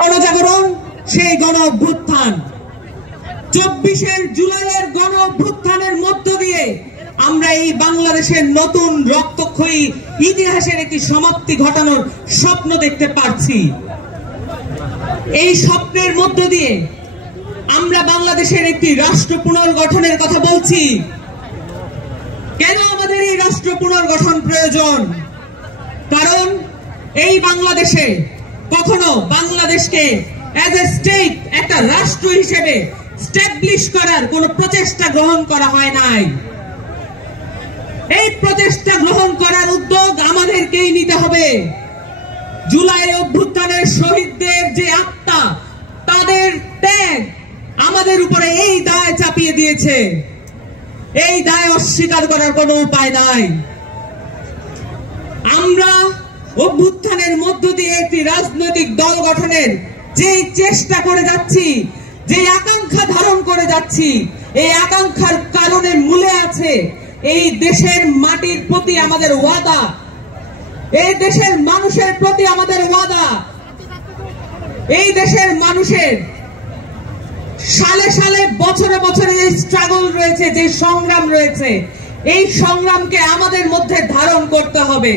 গণজাগরণ, সেই গণ অভ্যুত্থান 24 জুলাইয়ের গণ অভ্যুত্থানের মধ্য দিয়ে আমরা এই বাংলাদেশের নতুন রক্তক্ষয়ী ইতিহাসের একটি সমাপ্তি ঘটানোর স্বপ্ন দেখতে পারছি। এই স্বপ্নের মধ্য দিয়ে আমরা বাংলাদেশের একটি রাষ্ট্র পুনর্গঠনের কথা বলছি। কেন আমাদের এই রাষ্ট্র পুনর্গঠন প্রয়োজন? কারণ এই বাংলাদেশে কখনো বাংলাদেশকে অ্যাজ এ স্টেট, একটা রাষ্ট্র হিসেবে স্ট্যাবলিশ করার কোন প্রচেষ্টা গ্রহণ করা হয় নাই। এই প্রচেষ্টা গ্রহণ করার উদ্যোগ আমাদেরকেই নিতে হবে। জুলাই অভ্যুত্থানের শহীদদের যে আত্মা, তাদের ত্যাগ আমাদের উপরে এই দায় চাপিয়ে দিয়েছে। এই দায় অস্বীকার করার কোনো উপায় নাই। আমরা অভ্যুত্থানের মধ্য দিয়ে একটি রাজনৈতিক দল গঠনের যে চেষ্টা করে যাচ্ছি, যে আকাঙ্ক্ষা ধারণ করে যাচ্ছি, এই আকাঙ্ক্ষার কারণে মূলে আছে এই দেশের মাটির প্রতি আমাদের ওয়াদা, এই দেশের মানুষের প্রতি আমাদের ওয়াদা। এই দেশের মানুষের সালে সালে, বছরে বছরে যে স্ট্রাগল রয়েছে, যে সংগ্রাম রয়েছে, এই সংগ্রামকে আমাদের মধ্যে ধারণ করতে হবে।